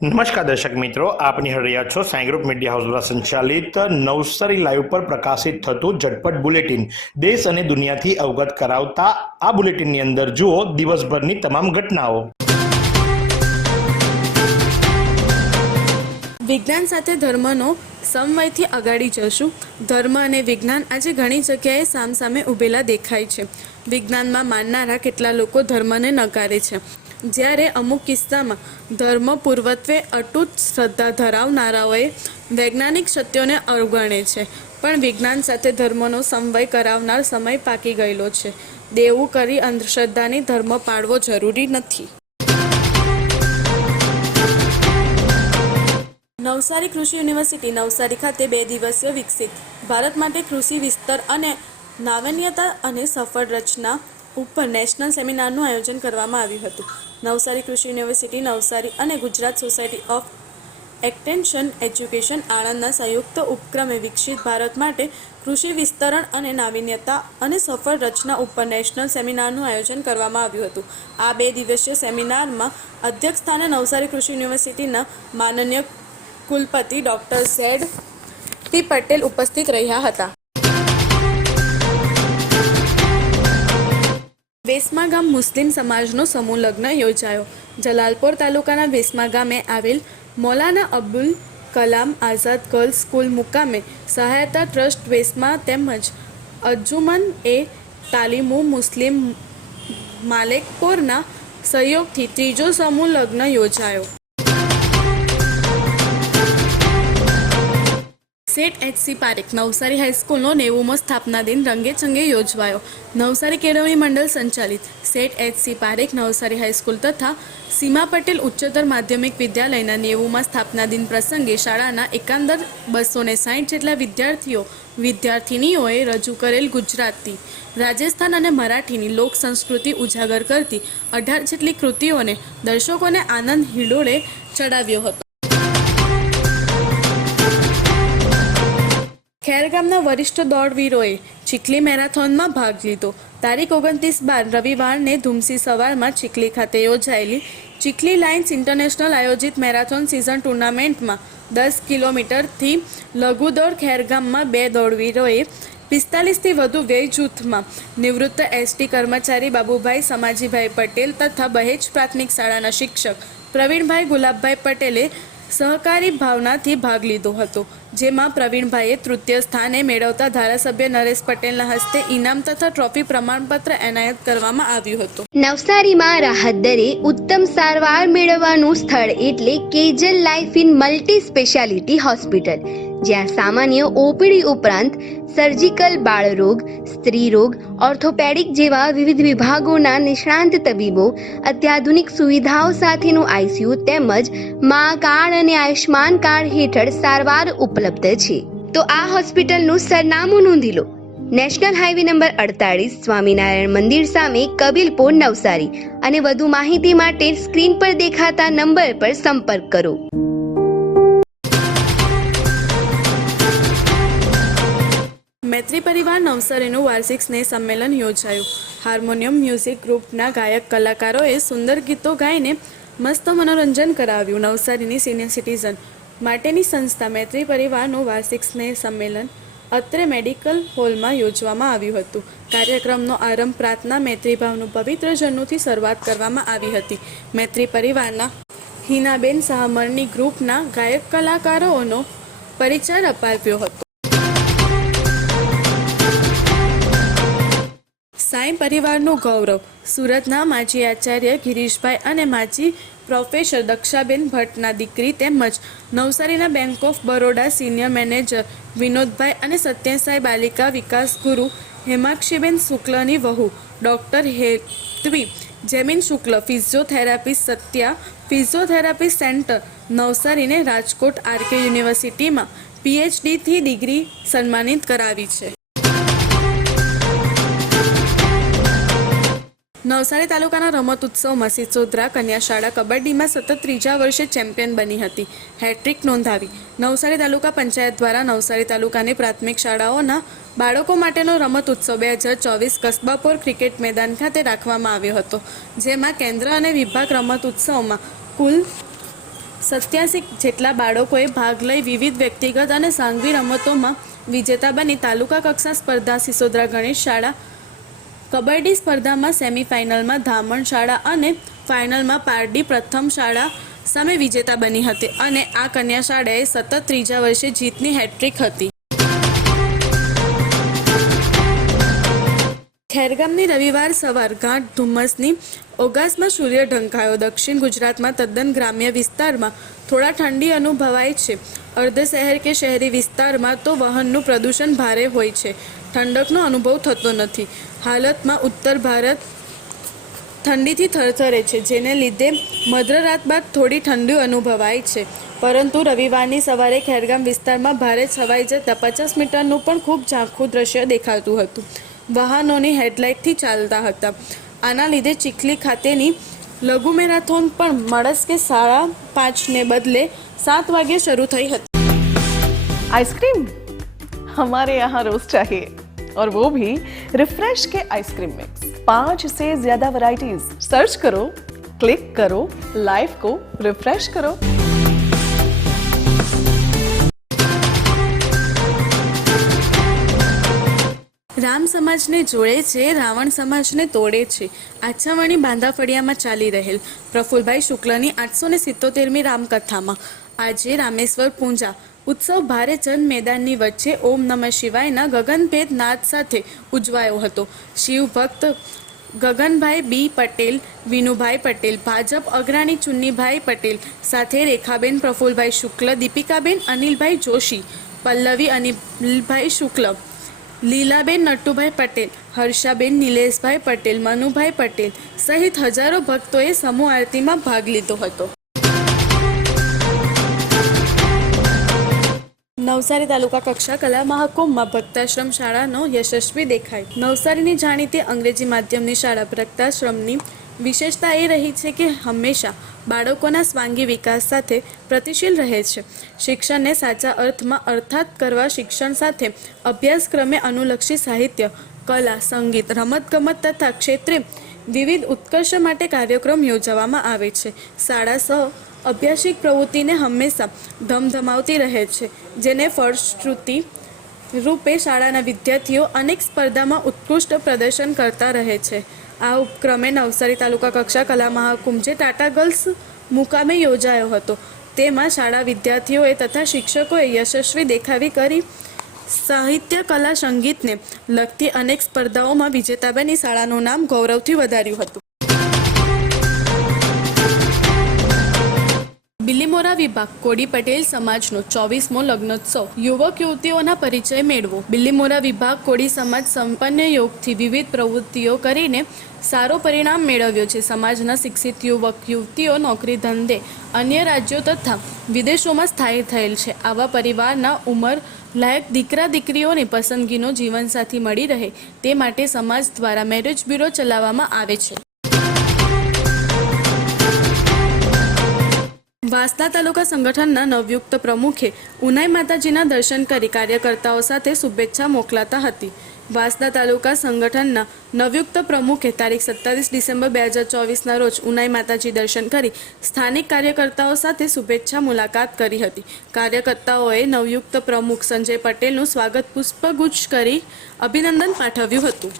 નમસ્કાર દર્શક મિત્રો, આપ નિહાળી રહ્યા છો સાઈ ગ્રુપ મીડિયા હાઉસ દ્વારા સંચાલિત નવસારી લાઈવ પર પ્રકાશિત થતું ઝટપટ બુલેટિન દેશ અને દુનિયાથી અવગત કરાવતા આ બુલેટિનની અંદર જુઓ દિવસભરની તમામ ઘટનાઓ। વિજ્ઞાન સાથે ધર્મનો સમવયથી અગાડી જશું। ધર્મ અને વિજ્ઞાન આજે ઘણી જગ્યાએ સામસામે ઊભેલા દેખાય છે। વિજ્ઞાનમાં માનનારા કેટલા લોકો ધર્મને નકારે છે, જ્યારે અમુક કિસ્સામાં ધર્મ પૂર્વત્વે અતૂટ શ્રદ્ધા ધરાવનારાઓએ વૈજ્ઞાનિક સત્યોને અવગણે છે। પણ વિજ્ઞાન સાથે ધર્મનો સમવય કરાવનાર સમય પાકી ગયેલો છે। દેવું કરી અંધશ્રદ્ધાની ધર્મ પાળવો જરૂરી નથી। નવસારી કૃષિ યુનિવર્સિટી નવસારી ખાતે 2 દિવસીય વિકસિત ભારત માટે કૃષિ વિસ્તર અને નાવીન્યતા અને સફળ રચના ઉપર નેશનલ સેમિનારનું આયોજન કરવામાં આવ્યું હતું। નવસારી કૃષિ યુનિવર્સિટી નવસારી અને Gujarat society of extension education આણંદના સંયુક્ત ઉપક્રમે વિકસિત ભારત માટે કૃષિ વિસ્તરણ અને નાવીન્યતા અને સફળ રચના ઉપર નેશનલ સેમિનારનું આયોજન કરવામાં આવ્યું હતું। આ 2 દિવસીય સેમિનારમાં અધ્યક્ષ સ્થાને નવસારી કૃષિ યુનિવર્સિટીના માનનીય કુલપતિ ડૉક્ટર Z.P. પટેલ ઉપસ્થિત રહ્યા હતા। વેસમા ગામ મુસ્લિમ સમાજનો સમૂહ લગ્ન યોજાયો। જલાલપોર તાલુકાના વેસમા ગામે આવેલ મૌલાના અબુલ કલામ આઝાદ ગર્લ્સ સ્કૂલ મુકામે સહાયતા ટ્રસ્ટ વેસમા તેમજ અંજુમન એ તાલીમુ મુસ્લિમ માલેકપોરના સહયોગથી ત્રીજો સમૂહ લગ્ન યોજાયો। સેટ એચ.સી. પારેખ નવસારી હાઈસ્કૂલનો 90મો સ્થાપના દિન રંગેચંગે યોજવાયો। નવસારી કેળવણી મંડળ સંચાલિત સેટ એચ.સી. પારેખ નવસારી હાઈસ્કૂલ તથા સીમા પટેલ ઉચ્ચતર માધ્યમિક વિદ્યાલયના 90મા સ્થાપના દિન પ્રસંગે શાળાના એકંદર 260 જેટલા વિદ્યાર્થીનીઓએ રજૂ કરેલ ગુજરાતી, રાજસ્થાન અને મરાઠીની લોક સંસ્કૃતિ ઉજાગર કરતી 18 જેટલી કૃતિઓને દર્શકોને આનંદ હિલોળે ચડાવ્યો હતો। ખેરગામના વરિષ્ઠ દોડવીરોએ ચીખલી મેરેથોનમાં ભાગ લીધો। તારીખ 29/12 રવિવારને ધુમસી સવારમાં ચીખલી ખાતે યોજાયેલી ચીખલી લાયન્સ ઇન્ટરનેશનલ આયોજિત મેરેથોન સિઝન ટુર્નામેન્ટમાં 10 કિલોમીટરથી લઘુ દોડ ખેરગામમાં 2 દોડવીરોએ 45થી વધુ વ્યય જૂથમાં નિવૃત્ત એસટી કર્મચારી બાબુભાઈ સમાજીભાઈ પટેલ તથા બહેજ પ્રાથમિક શાળાના શિક્ષક પ્રવીણભાઈ ગુલાબભાઈ પટેલે સહકારી ભાવનાથી ભાગ લીધો હતો, જેમાં પ્રવીણભાઈએ તૃતીય સ્થાને મેળવતા ધારાસભ્ય નરેશ પટેલના હસ્તે ઇનામ તથા ટ્રોફી પ્રમાણપત્ર એનાયત કરવામાં આવ્યું હતું। નવસારીમાં રાહત દરે ઉત્તમ સારવાર મેળવવાનું સ્થળ એટલે Kejal life in multi speciality hospital, જ્યાં સામાન્ય ઓપીડી ઉપરાંત સર્જિકલ, બાળરોગ, સ્ત્રી રોગ, ઓર્થોપેડિક જેવા વિવિધ વિભાગોના નિષ્ણાંત તબીબો, અત્યાધુનિક સુવિધાઓ સાથેનું આઈસીયુ તેમજ મા કાર્ડ અને આયુષ્માન કાર્ડ હેઠળ સારવાર ઉપલબ્ધ છે। તો આ હોસ્પિટલનું સરનામું નોંધી લો। નેશનલ હાઈવે નંબર 48 સ્વામિનારાયણ મંદિર સામે કબીલપુર નવસારી। અને વધુ માહિતી માટે સ્ક્રીન પર દેખાતા નંબર પર સંપર્ક કરો। મૈત્રી પરિવાર નવસારીનું વાર્ષિક સ્નેહ સંમેલન યોજાયું। હાર્મોનિયમ મ્યુઝિક ગ્રુપના ગાયક કલાકારોએ સુંદર ગીતો ગાઈને મસ્ત મનોરંજન કરાવ્યું। નવસારીની સિનિયર સિટીઝન માટેની સંસ્થા મૈત્રી પરિવારનું વાર્ષિક સ્નેહ સંમેલન અત્રે મેડિકલ હોલમાં યોજવામાં આવ્યું હતું। કાર્યક્રમનો આરંભ પ્રાર્થના મૈત્રીભાવનું પવિત્ર જન્મથી શરૂઆત કરવામાં આવી હતી। મૈત્રી પરિવારના હિનાબેન શાહમરની ગ્રુપના ગાયક કલાકારોનો પરિચય અપાવ્યો હતો। સાંઈ પરિવારનું ગૌરવ સુરતના માજી આચાર્ય ગિરીશભાઈ અને માજી પ્રોફેસર દક્ષાબેન ભટ્ટના દીકરી તેમજ નવસારીના bank of Baroda senior manager વિનોદભાઈ અને સત્યસાઈ બાલિકા વિકાસ ગુરુ હેમાક્ષીબેન શુક્લની વહુ doctor Hetvi Jemin Shukla physiotherapist Satya physiotherapy centre નવસારીને રાજકોટ આરકે યુનિવર્સિટીમાં PhDથી ડિગ્રી સન્માનિત કરાવી છે। નવસારી તાલુકાના રમત ઉત્સવમાં સિસોદરા કન્યા શાળા કબડ્ડીમાં સતત 3જા વર્ષે ચેમ્પિયન બની હતી, હેટ્રિક નોંધાવી। નવસારી તાલુકા પંચાયત દ્વારા નવસારી તાલુકાની પ્રાથમિક શાળાઓના બાળકો માટેનો રમત ઉત્સવ 2024 કસ્બાપોર ક્રિકેટ મેદાન ખાતે રાખવામાં આવ્યો હતો, જેમાં કેન્દ્ર અને વિભાગ રમત ઉત્સવમાં કુલ 87 જેટલા બાળકોએ ભાગ લઈ વિવિધ વ્યક્તિગત અને સાંઘિક રમતોમાં વિજેતા બની તાલુકા કક્ષા સ્પર્ધા સિસોદરા ગણેશ શાળા, કબડ્ડી સ્પર્ધામાં સેમીફાઇનલમાં ધામણ શાળા અને ફાઇનલમાં પારડી પ્રથમ શાળા સામે વિજેતા બની હતી અને આ કન્યા શાળાએ સતત ત્રીજા વર્ષે જીતની હેટ્રિક હતી. ખેરગામની રવિવાર સવાર ગાઢ ધુમ્મસની ઓગાસમાં સૂર્ય ઢંકાયો. દક્ષિણ ગુજરાતમાં તદ્દન ગ્રામ્ય વિસ્તારમાં થોડા ઠંડી અનુભવાય છે. અર્ધ શહેર કે શહેરી વિસ્તારમાં તો વાહનનું પ્રદૂષણ ભારે હોય છે. ઠંડકનો અનુભવ થતો નથી. હાલતમાં ઉત્તર ભારત ઠંડીથી થરથરે છે, જેને લીધે મધરાત બાદ થોડી ઠંડી અનુભવાય છે. પરંતુ રવિવારની સવારે ખેરગામ વિસ્તારમાં ભારે છવાઈ જતાં 50 મીટરનું પણ ખૂબ ઝાંખું દ્રશ્ય દેખાતું હતું. વાહનોની હેડલાઇટથી ચાલતા હતા. આના લીધે ચીખલી ખાતેની લઘુ મેરાથોન પણ મળસ કે 5:30 બદલે 7 વાગે શરૂ થઈ હતી. आइसक्रीम हमारे यहाँ रोज चाहिए और वो भी रिफ्रेश के आइसक्रीम मिक्स. 5 से ज्यादा वैरायटीज. सर्च करो, क्लिक करो, लाइफ को रिफ्रेश करो. રામ સમાજને જોડે છે, રાવણ સમાજને તોડે છે. આછાવાણી બાંધાફળિયામાં ચાલી રહેલ પ્રફુલભાઈ શુક્લની 877મી રામકથામાં આજે રામેશ્વર પૂજા ઉત્સવ ભારે જન મેદાનની વચ્ચે ઓમ નમઃ શિવાયના ગગનભેદ નાદ સાથે ઉજવાયો હતો. શિવ ભક્ત ગગનભાઈ બી પટેલ, વિનુભાઈ પટેલ, ભાજપ અગ્રણી ચુન્નીભાઈ પટેલ સાથે રેખાબેન પ્રફુલભાઈ શુક્લ, દીપિકાબેન અનિલભાઈ જોશી, પલ્લવી અનિલભાઈ શુક્લ, લીલાબેન નટુભાઈ પટેલ, હર્ષાબેન નિલેશભાઈ પટેલ, મનુભાઈ પટેલ સહિત હજારો ભક્તોએ સમૂહ આરતીમાં ભાગ લીધો હતો. નવસારી તાલુકા કક્ષા કલા મહાકુંભમાં ભક્તાશ્રમ શાળાનો યશસ્વી દેખાય. નવસારીની જાણીતી અંગ્રેજી માધ્યમની શાળા ભક્તાશ્રમની વિશેષતા એ રહી છે કે હંમેશા બાળકોના સ્વાંગી વિકાસ સાથે પ્રતિશીલ રહે છે. શિક્ષણને સાચા અર્થમાં અર્થાત કરવા શિક્ષણ સાથે અભ્યાસક્રમે અનુલક્ષી સાહિત્ય, કલા, સંગીત, રમતગમત તથા ક્ષેત્રે વિવિધ ઉત્કર્ષ માટે કાર્યક્રમ યોજવામાં આવે છે. શાળા સહ અભ્યાસિક પ્રવૃત્તિને હંમેશા ધમધમાવતી રહે છે, જેને ફળશ્રુતિ રૂપે શાળાના વિદ્યાર્થીઓ અનેક સ્પર્ધામાં ઉત્કૃષ્ટ પ્રદર્શન કરતા રહે છે. આ ઉપક્રમે નવસારી તાલુકા કક્ષા કલા મહાકુંભ જે ટાટા ગર્લ્સ મુકામે યોજાયો હતો, તેમાં શાળા વિદ્યાર્થીઓએ તથા શિક્ષકોએ યશસ્વી દેખાવી કરી સાહિત્ય, કલા, સંગીતને લગતી અનેક સ્પર્ધાઓમાં વિજેતા બની શાળાનું નામ ગૌરવથી વધાર્યું હતું. બિલીમોરા વિભાગ કોડી પટેલ સમાજનો 24મો લગ્નોત્સવ. યુવક યુવતીઓના પરિચય મેળવો. બિલીમોરા વિભાગ કોડી સમાજ સંપન્ન યોગથી વિવિધ પ્રવૃત્તિઓ કરીને સારો પરિણામ મેળવ્યો છે. સમાજના શિક્ષિત યુવક યુવતીઓ નોકરી ધંધે અન્ય રાજ્યો તથા વિદેશોમાં સ્થાયી થયેલ છે. આવા પરિવારના ઉંમર લાયક દીકરા દીકરીઓની પસંદગીનો જીવનસાથી મળી રહે તે માટે સમાજ દ્વારા મેરેજ બ્યુરો ચલાવવામાં આવે છે. વાંસદા તાલુકા સંગઠનના નવયુક્ત પ્રમુખે ઉનાઈ માતાજીના દર્શન કરી કાર્યકર્તાઓ સાથે શુભેચ્છા મોકલાતા હતી. વાંસદા તાલુકા સંગઠનના નવયુક્ત પ્રમુખે તારીખ 27 ડિસેમ્બર 2024ના રોજ ઉનાઈ માતાજી દર્શન કરી સ્થાનિક કાર્યકર્તાઓ સાથે શુભેચ્છા મુલાકાત કરી હતી. કાર્યકર્તાઓએ નવયુક્ત પ્રમુખ સંજય પટેલનું સ્વાગત પુષ્પગુચ્છ કરી અભિનંદન પાઠવ્યું હતું.